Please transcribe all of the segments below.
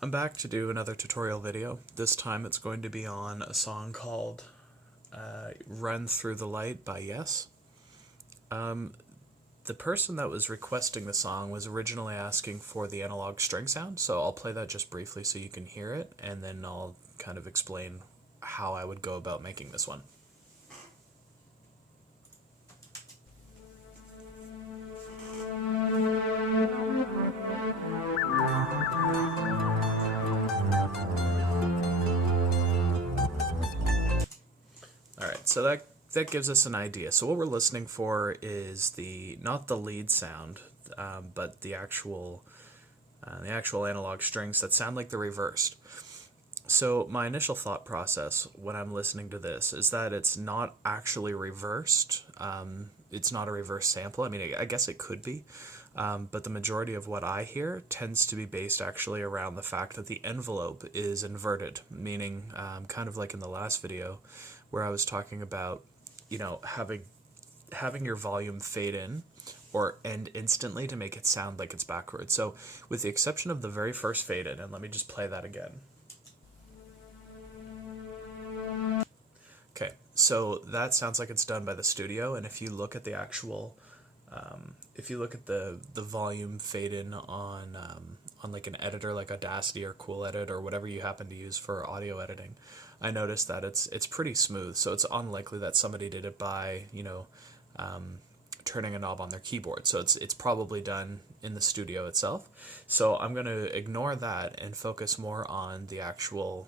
I'm back to do another tutorial video. This time it's going to be on a song called Run Through the Light by Yes. The person that was requesting the song was originally asking for the analog string sound, so I'll play that just briefly so you can hear it, and then I'll kind of explain how I would go about making this one. Alright, so that gives us an idea. So what we're listening for is not the lead sound, but the actual analog strings that sound like they're reversed. So my initial thought process when I'm listening to this is that it's not actually reversed. It's not a reverse sample. I mean, I guess it could be, but the majority of what I hear tends to be based actually around the fact that the envelope is inverted, meaning kind of like in the last video where I was talking about, having your volume fade in or end instantly to make it sound like it's backwards. So with the exception of the very first fade in, and let me just play that again. Okay, so that sounds like it's done by the studio, and if you look at the actual, if you look at the volume fade in on like an editor like Audacity or Cool Edit or whatever you happen to use for audio editing, I noticed that it's pretty smooth. So it's unlikely that somebody did it by turning a knob on their keyboard. So it's probably done in the studio itself. So I'm going to ignore that and focus more on the actual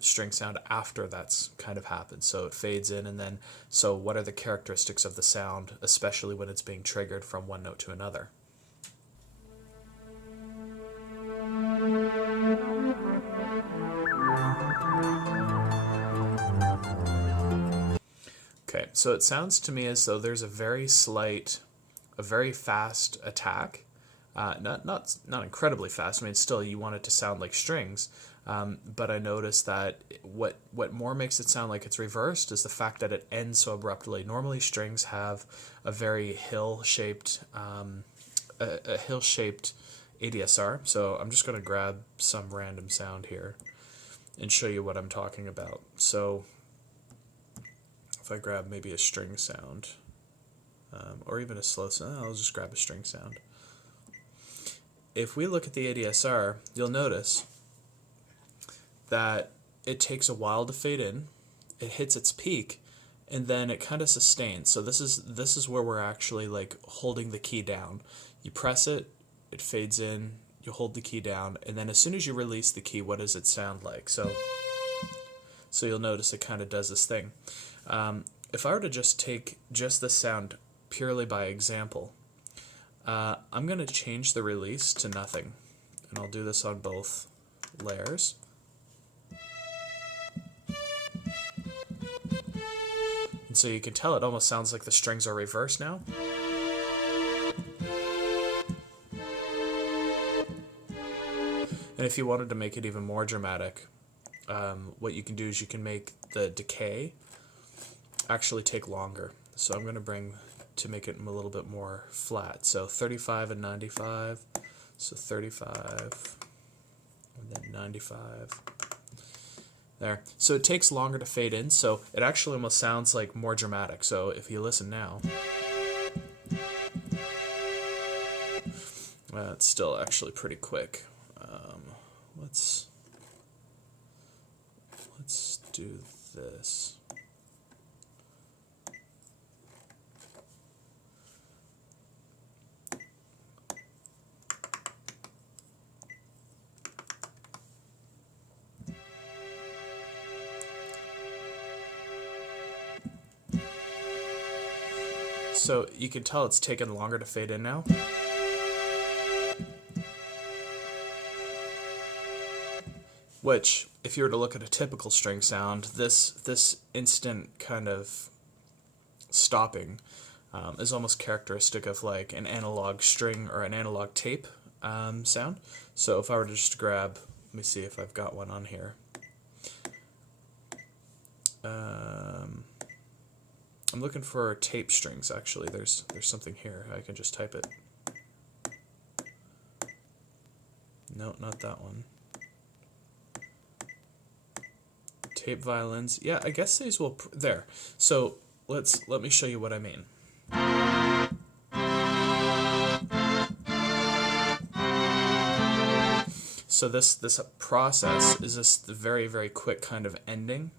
string sound after that's kind of happened. So it fades in, and then so what are the characteristics of the sound, especially when it's being triggered from one note to another. Okay, so it sounds to me as though there's a very fast attack. Not incredibly fast. I mean, still you want it to sound like strings, but I noticed that what more makes it sound like it's reversed is the fact that it ends so abruptly. Normally, strings have a very hill-shaped ADSR. So I'm just going to grab some random sound here and show you what I'm talking about. So if I grab maybe a string sound, or even a slow sound, I'll just grab a string sound. If we look at the ADSR, you'll notice that it takes a while to fade in, it hits its peak, and then it kind of sustains. So this is where we're actually like holding the key down. You press it, it fades in, you hold the key down, and then as soon as you release the key, what does it sound like? So you'll notice it kind of does this thing. If I were to just take just this sound purely by example, I'm going to change the release to nothing, and I'll do this on both layers. And so you can tell it almost sounds like the strings are reversed now. And if you wanted to make it even more dramatic, what you can do is you can make the decay actually take longer. So I'm going to to make it a little bit more flat. So 35 and 95, so 35 and then 95. There. So it takes longer to fade in, so it actually almost sounds like more dramatic. So if you listen now, it's still actually pretty quick. Let's do this. So you can tell it's taken longer to fade in now. Which, if you were to look at a typical string sound, this instant kind of stopping is almost characteristic of like an analog string or an analog tape sound. So if I were to just grab, let me see if I've got one on here. I'm looking for tape strings, actually. There's something here. I can just type it. No, not that one. Tape violins. Yeah, I guess these will... There. So let me show you what I mean. So this process is just the very, very quick kind of ending.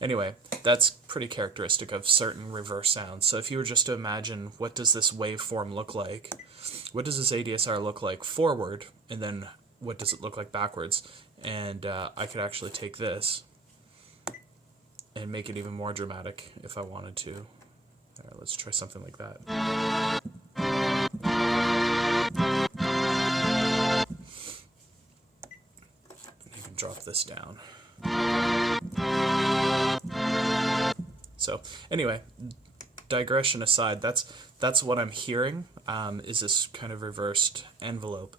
Anyway, that's pretty characteristic of certain reverse sounds. So if you were just to imagine, what does this waveform look like? What does this ADSR look like forward? And then what does it look like backwards? And I could actually take this and make it even more dramatic if I wanted to. All right, let's try something like that. And you can drop this down. So anyway, digression aside, that's what I'm hearing, is this kind of reversed envelope.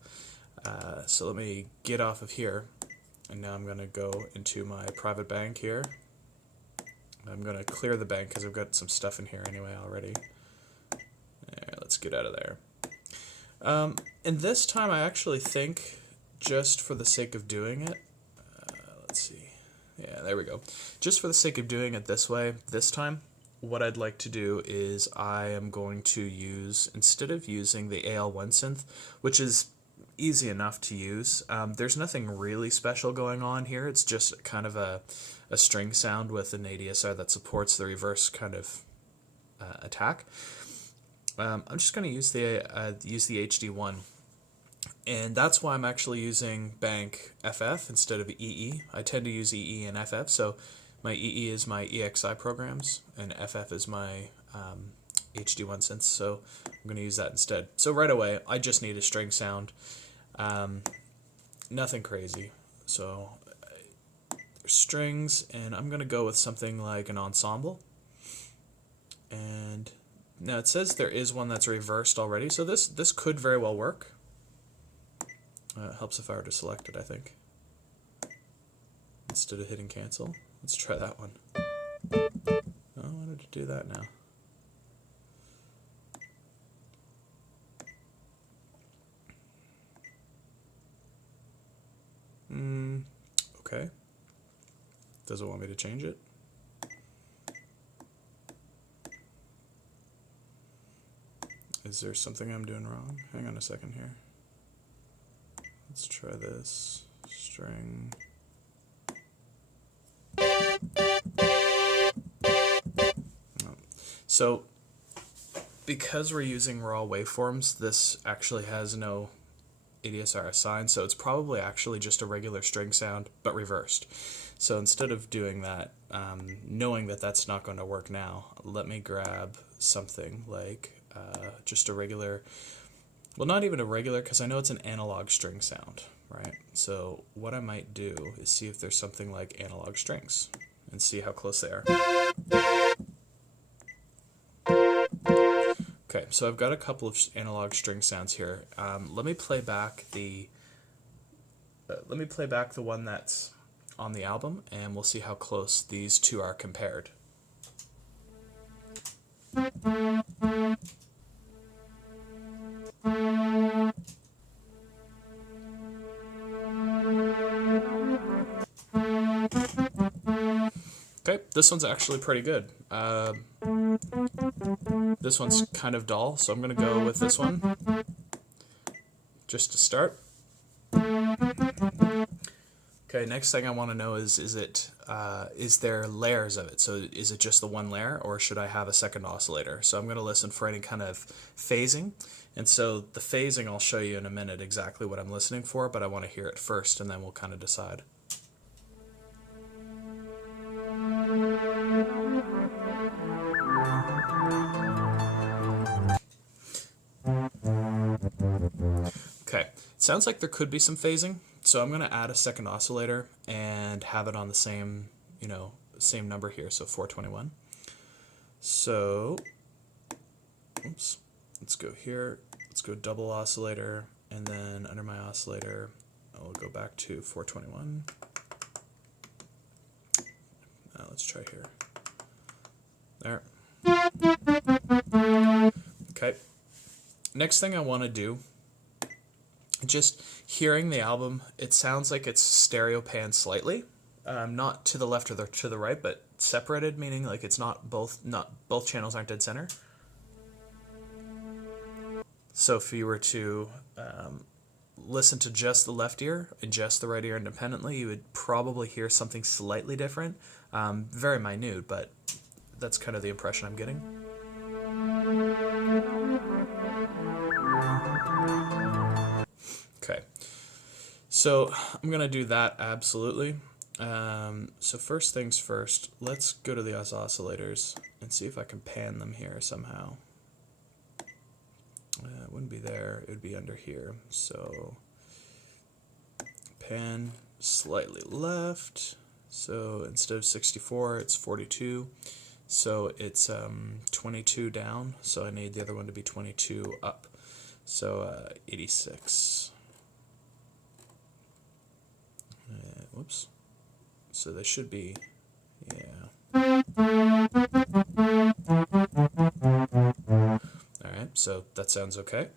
So let me get off of here, and now I'm going to go into my private bank here. I'm going to clear the bank because I've got some stuff in here anyway already. Let's get out of there. And this time I actually think, just for the sake of doing it, let's see. Yeah, there we go. Just for the sake of doing it this way, this time, what I'd like to do is I am going to use, instead of using the AL1 synth, which is easy enough to use, there's nothing really special going on here. It's just kind of a string sound with an ADSR that supports the reverse kind of attack. I'm just going to use the HD1. And that's why I'm actually using bank FF instead of EE. I tend to use EE and FF, so my EE is my EXI programs, and FF is my HD1 synths, so I'm going to use that instead. So right away, I just need a string sound. Nothing crazy. So there's strings, and I'm going to go with something like an ensemble. And now it says there is one that's reversed already, so this could very well work. Helps if I were to select it, I think, instead of hitting cancel. Let's try that one. Oh, I wanted to do that now. Okay. Does it want me to change it? Is there something I'm doing wrong? Hang on a second here. Let's try this string. So because we're using raw waveforms, this actually has no ADSR assigned, so it's probably actually just a regular string sound, but reversed. So instead of doing that, knowing that that's not going to work now, let me grab something like just a regular, well, not even a regular, because I know it's an analog string sound, right? So what I might do is see if there's something like analog strings and see how close they are. Okay, so I've got a couple of analog string sounds here. Let me play back the one that's on the album, and we'll see how close these two are compared. Okay, this one's actually pretty good. This one's kind of dull, so I'm going to go with this one just to start. Okay, next thing I want to know is there layers of it? So is it just the one layer, or should I have a second oscillator? So I'm going to listen for any kind of phasing. And so the phasing, I'll show you in a minute exactly what I'm listening for, but I want to hear it first, and then we'll kind of decide. Okay, it sounds like there could be some phasing, so I'm going to add a second oscillator and have it on the same, same number here, so 421. So, oops, let's go here, let's go double oscillator, and then under my oscillator, I'll go back to 421. Now let's try here. There. Okay. Next thing I want to do, just hearing the album, it sounds like it's stereo panned slightly, Not to the left or to the right, but separated, meaning like it's not both channels aren't dead center. So if you were to listen to just the left ear and just the right ear independently, you would probably hear something slightly different. Very minute, but that's kind of the impression I'm getting. Okay, so I'm going to do that absolutely. So first things first, let's go to the oscillators and see if I can pan them here somehow. It wouldn't be there, it would be under here. So pan slightly left. So instead of 64, it's 42. So it's 22 down. So I need the other one to be 22 up. So 86. Whoops. So they should be, yeah. Alright, so that sounds okay.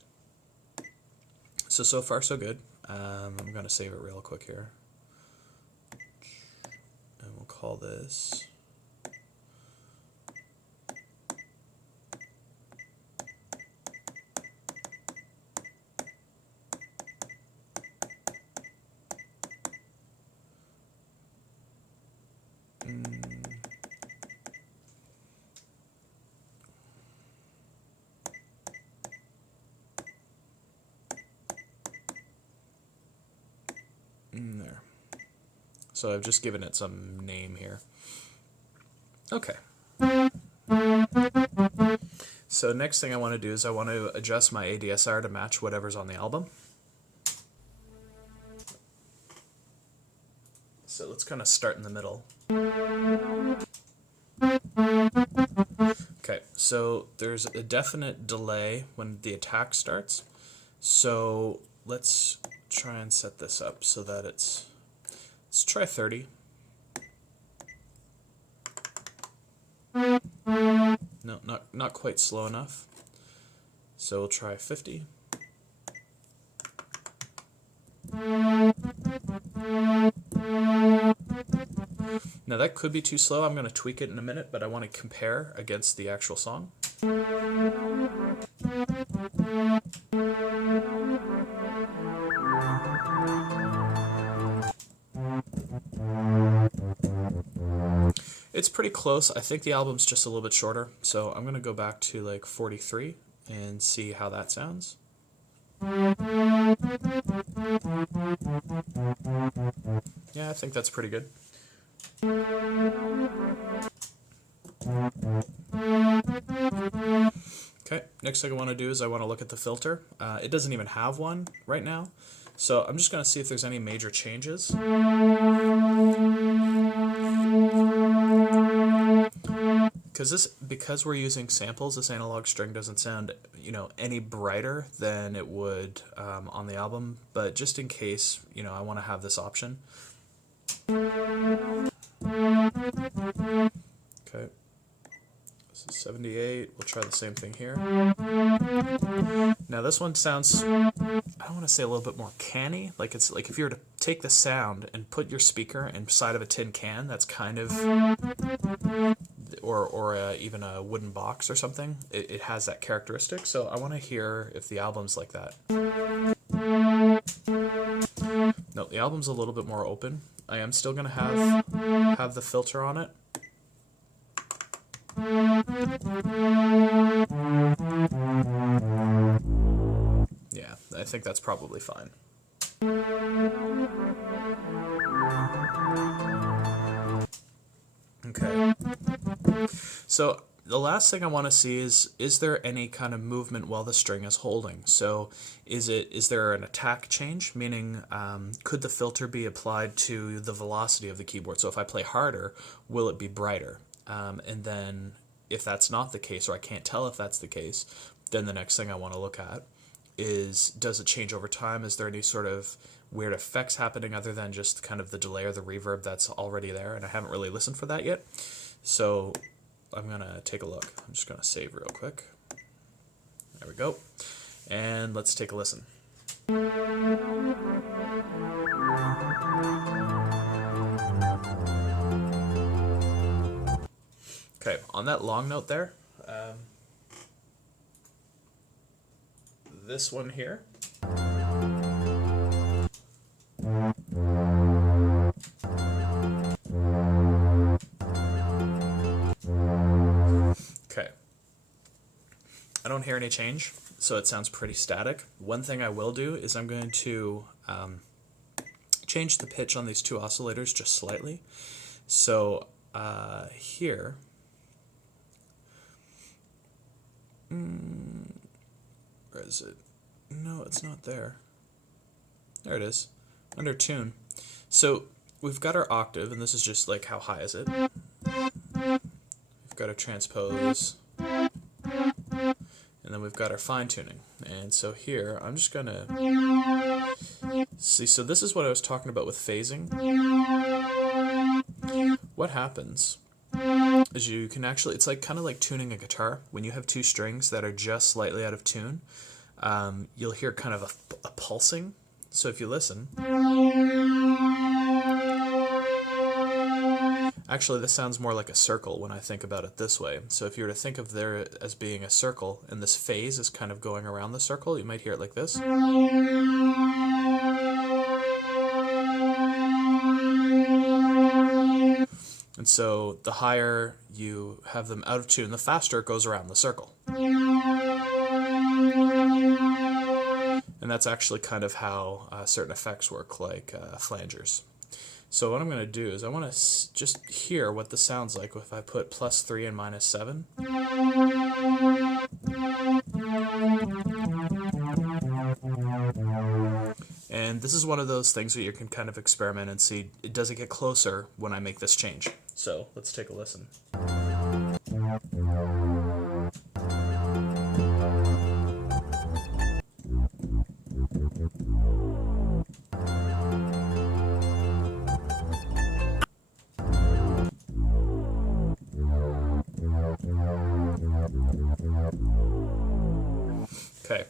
So far so good. I'm going to save it real quick here. And we'll call this there. So I've just given it some name here. Okay. So next thing I want to do is I want to adjust my ADSR to match whatever's on the album. So let's kind of start in the middle. Okay, so there's a definite delay when the attack starts. So let's try and set this up so that let's try 30. No, not quite slow enough. So we'll try 50. Now that could be too slow. I'm going to tweak it in a minute, but I want to compare against the actual song. It's pretty close. I think the album's just a little bit shorter, so I'm going to go back to like 43 and see how that sounds. Yeah, I think that's pretty good. Okay, next thing I want to do is I want to look at the filter. It doesn't even have one right now, so I'm just going to see if there's any major changes. Because we're using samples, this analog string doesn't sound, any brighter than it would on the album. But just in case, I want to have this option. Okay. This is 78. We'll try the same thing here. Now this one sounds, I want to say a little bit more canny. Like it's like if you were to take the sound and put your speaker inside of a tin can, that's kind of, or even a wooden box or something. It has that characteristic. So I want to hear if the album's like that. No, the album's a little bit more open. I am still going to have the filter on it. Yeah, I think that's probably fine. Okay. So the last thing I want to see is there any kind of movement while the string is holding? So is there an attack change? Meaning, could the filter be applied to the velocity of the keyboard? So if I play harder, will it be brighter? And then if that's not the case, or I can't tell if that's the case, then the next thing I want to look at is, does it change over time? Is there any sort of weird effects happening other than just kind of the delay or the reverb that's already there? And I haven't really listened for that yet. So I'm going to take a look. I'm just going to save real quick. There we go. And let's take a listen. Okay, on that long note there, this one here. Okay. I don't hear any change, so it sounds pretty static. One thing I will do is I'm going to change the pitch on these two oscillators just slightly. So here, where is it? No, it's not there. There it is, under tune. So we've got our octave, and this is just like how high is it. We've got our transpose, and then we've got our fine tuning. And so here, I'm just gonna see, so this is what I was talking about with phasing. What happens is you can actually, it's like kind of like tuning a guitar. When you have two strings that are just slightly out of tune, you'll hear kind of a pulsing. So if you listen, actually this sounds more like a circle when I think about it this way. So if you were to think of there as being a circle, and this phase is kind of going around the circle, you might hear it like this. And so the higher you have them out of tune, the faster it goes around the circle. And that's actually kind of how certain effects work, like flangers. So what I'm going to do is I want to just hear what this sounds like if I put +3 and -7. And this is one of those things that you can kind of experiment and see, does it get closer when I make this change? So let's take a listen. Okay,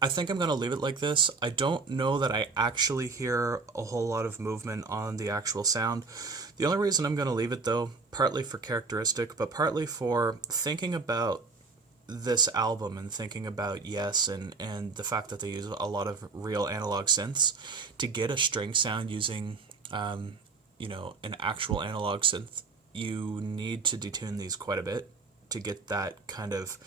I think I'm going to leave it like this. I don't know that I actually hear a whole lot of movement on the actual sound. The only reason I'm going to leave it, though, partly for characteristic, but partly for thinking about this album and thinking about Yes and the fact that they use a lot of real analog synths to get a string sound using, you know, an actual analog synth. You need to detune these quite a bit to get that kind of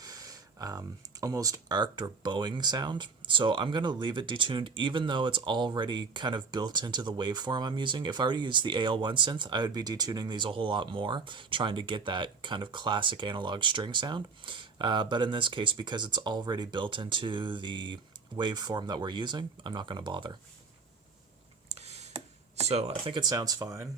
almost arced or bowing sound. So I'm going to leave it detuned even though it's already kind of built into the waveform I'm using. If I were to use the AL1 synth, I would be detuning these a whole lot more, trying to get that kind of classic analog string sound. But in this case, because it's already built into the waveform that we're using, I'm not going to bother. So I think it sounds fine.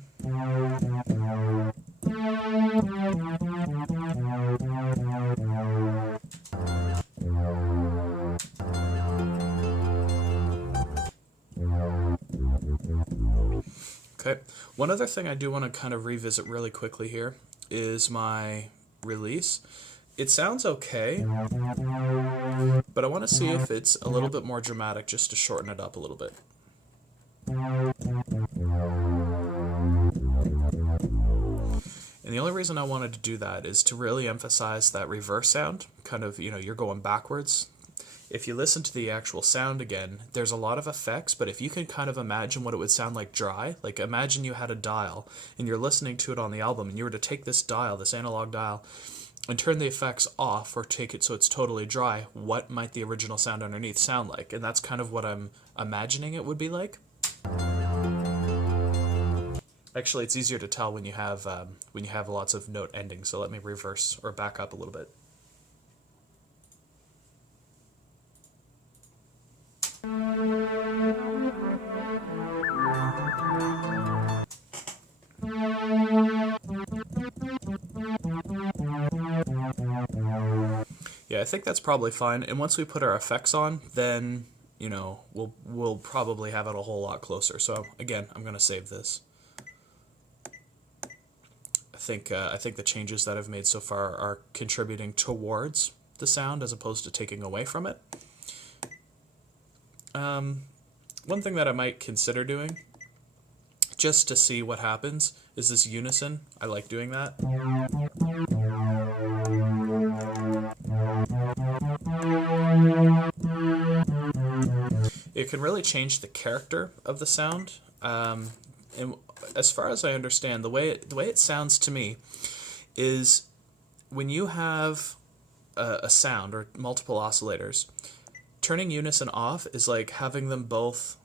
Okay, one other thing I do want to kind of revisit really quickly here is my release. It sounds okay, but I want to see if it's a little bit more dramatic just to shorten it up a little bit. And the only reason I wanted to do that is to really emphasize that reverse sound, kind of, you know, you're going backwards. If you listen to the actual sound again, there's a lot of effects, but if you can kind of imagine what it would sound like dry, like imagine you had a dial and you're listening to it on the album and you were to take this dial, this analog dial, and turn the effects off or take it so it's totally dry, what might the original sound underneath sound like? And that's kind of what I'm imagining it would be like. Actually, it's easier to tell when you have lots of note endings, so let me reverse or back up a little bit. Yeah, I think that's probably fine. And once we put our effects on, then, you know, we'll probably have it a whole lot closer. So again, I'm going to save this. I think the changes that I've made so far are contributing towards the sound as opposed to taking away from it. One thing that I might consider doing, just to see what happens, is this Unison. I like doing that. it can really change the character of the sound. And as far as I understand, the way it sounds to me is when you have a sound or multiple oscillators, turning unison off is like having them both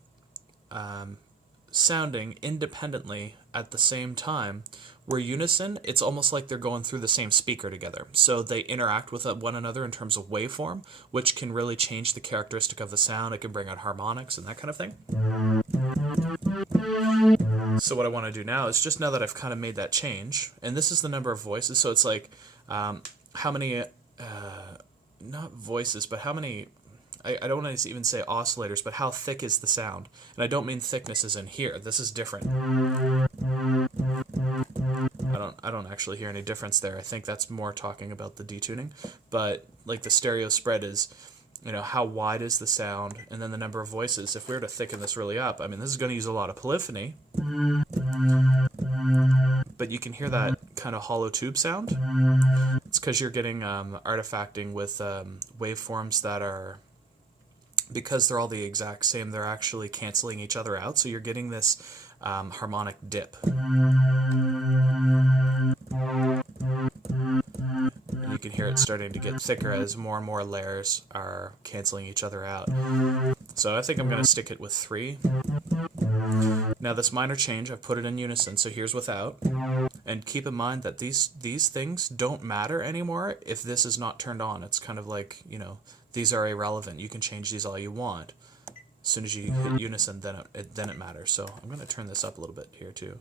sounding independently at the same time. Where unison, it's almost like they're going through the same speaker together. So they interact with one another in terms of waveform, which can really change the characteristic of the sound. It can bring out harmonics and that kind of thing. So what I want to do now is, just now that I've kind of made that change, and this is the number of voices, so it's like how many, not voices, but how many, I don't want to even say oscillators, but how thick is the sound? And I don't mean thickness as in here. This is different. I don't actually hear any difference there. I think that's more talking about the detuning. But like the stereo spread is, you know, how wide is the sound, and then the number of voices. If we were to thicken this really up, I mean, this is going to use a lot of polyphony. But you can hear that kind of hollow tube sound. It's because you're getting artifacting with waveforms that are, because they're all the exact same, they're actually canceling each other out. So you're getting this harmonic dip. You can hear it starting to get thicker as more and more layers are canceling each other out. So I think I'm going to stick it with 3. Now this minor change, I've put it in unison, so here's without. And keep in mind that these things don't matter anymore if this is not turned on. It's kind of like, you know, these are irrelevant. You can change these all you want. As soon as you hit unison, then it matters. So I'm going to turn this up a little bit here too.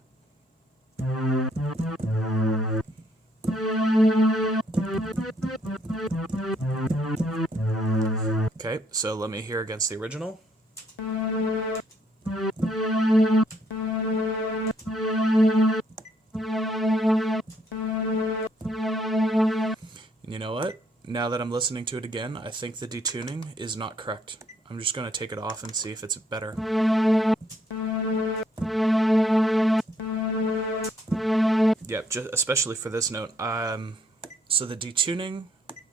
Okay, so let me hear against the original. And you know what? Now that I'm listening to it again, I think the detuning is not correct. I'm just going to take it off and see if it's better. Yep, especially for this note. So the detuning,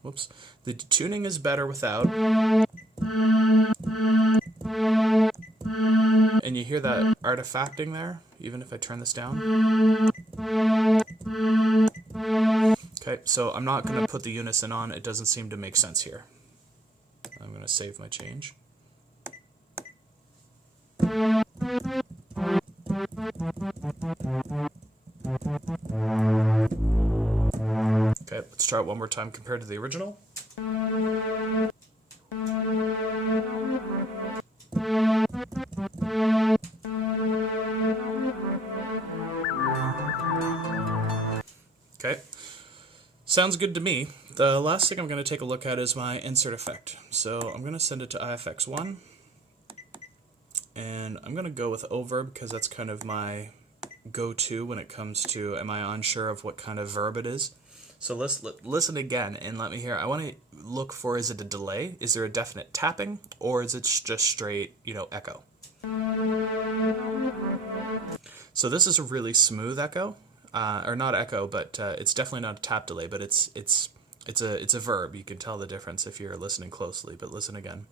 the detuning is better without. And you hear that artifacting there, even if I turn this down. Okay, so I'm not going to put the unison on. It doesn't seem to make sense here. I'm going to save my change. Okay, let's try it one more time compared to the original. Okay, sounds good to me. The last thing I'm going to take a look at is my insert effect. So I'm going to send it to IFX1, and I'm going to go with over because that's kind of my go-to when it comes to, am I unsure of what kind of verb it is? So let's listen again and let me hear. I want to look for, is it a delay? Is there a definite tapping? Or is it just straight, you know, echo? So this is a really smooth echo. Or not echo, but it's definitely not a tap delay, but it's a verb. You can tell the difference if you're listening closely, but listen again.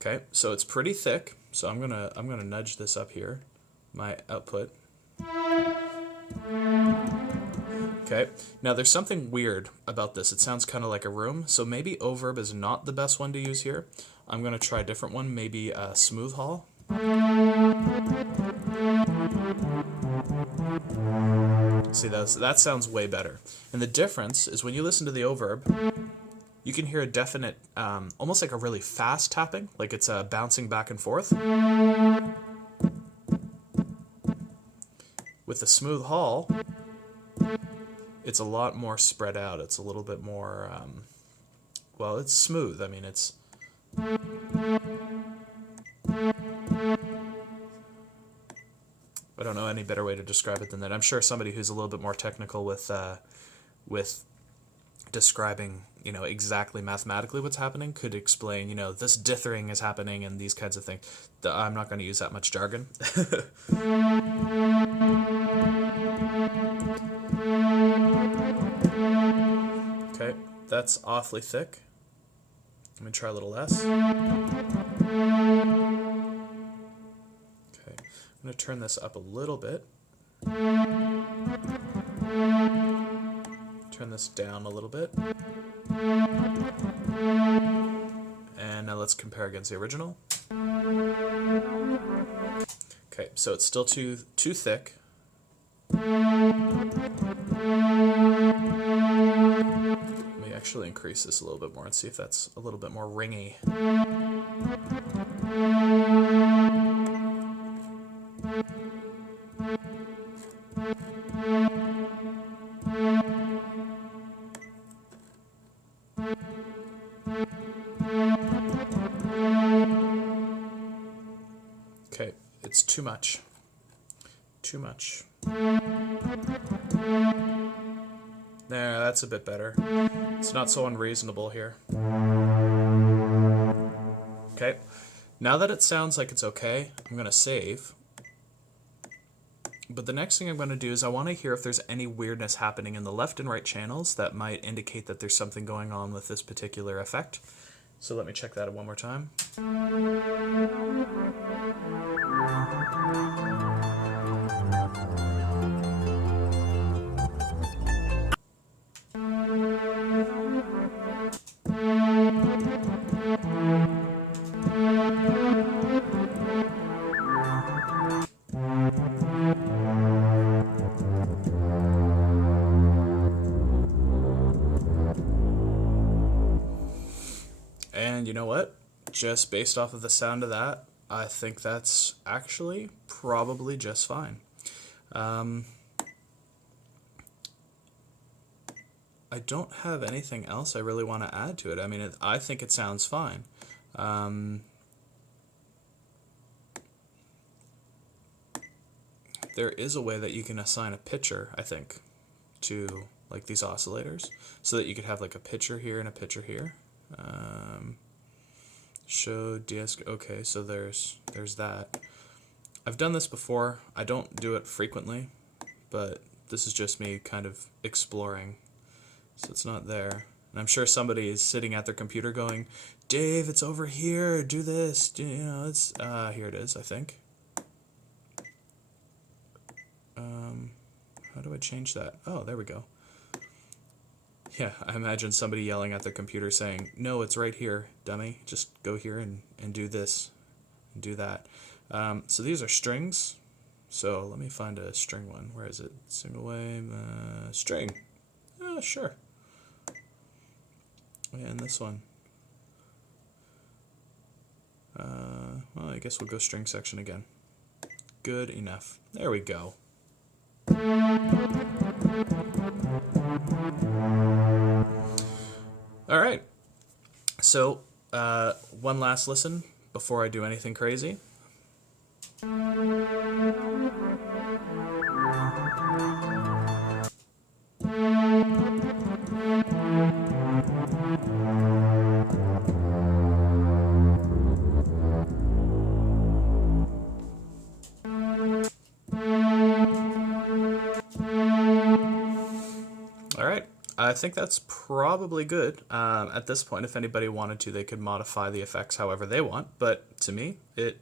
Okay, so it's pretty thick. So I'm gonna nudge this up here, my output. Okay, now there's something weird about this. It sounds kind of like a room, so maybe overb is not the best one to use here. I'm gonna try a different one, maybe smooth hall. See, that sounds way better. And the difference is when you listen to the overb, you can hear a definite, almost like a really fast tapping, like it's bouncing back and forth. With the smooth hall, it's a lot more spread out. It's a little bit more, well, it's smooth. I mean, it's... I don't know any better way to describe it than that. I'm sure somebody who's a little bit more technical with describing, you know, exactly mathematically what's happening could explain, you know, this dithering is happening and these kinds of things. I'm not going to use that much jargon. Okay, that's awfully thick. Let me try a little less. Okay, I'm going to turn this up a little bit. Turn this down a little bit. And now let's compare against the original. Okay, so it's still too thick. Let me actually increase this a little bit more and see if that's a little bit more ringy. Okay, it's too much. Too much. There, that's a bit better. It's not so unreasonable here. Okay, now that it sounds like it's okay, I'm going to save. But the next thing I'm going to do is I want to hear if there's any weirdness happening in the left and right channels that might indicate that there's something going on with this particular effect. So let me check that one more time. And you know what? Just based off of the sound of that, I think that's actually probably just fine. I don't have anything else I really want to add to it. I mean, I think it sounds fine. There is a way that you can assign a pitcher, I think, to like these oscillators, so that you could have like a pitcher here and a pitcher here. Show DS. Okay, so there's that. I've done this before. I don't do it frequently, but this is just me kind of exploring. So it's not there. And I'm sure somebody is sitting at their computer going, "Dave, it's over here. Do this. You know, it's here it is, I think." How do I change that? Oh, there we go. Yeah, I imagine somebody yelling at their computer saying, "No, it's right here, dummy. Just go here and do this and do that." So these are strings. So let me find a string one. Where is it? Single wave, string. Sure. And this one. Well, I guess we'll go string section again. Good enough. There we go. All right. So, one last listen before I do anything crazy. I think that's probably good. At this point, if anybody wanted to, they could modify the effects however they want, but to me, it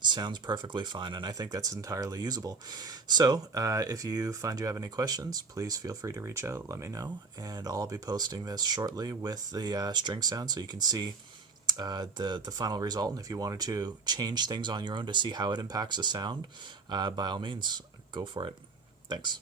sounds perfectly fine, and I think that's entirely usable. So, if you find you have any questions, please feel free to reach out, let me know, and I'll be posting this shortly with the string sound so you can see the final result, and if you wanted to change things on your own to see how it impacts the sound, by all means, go for it. Thanks.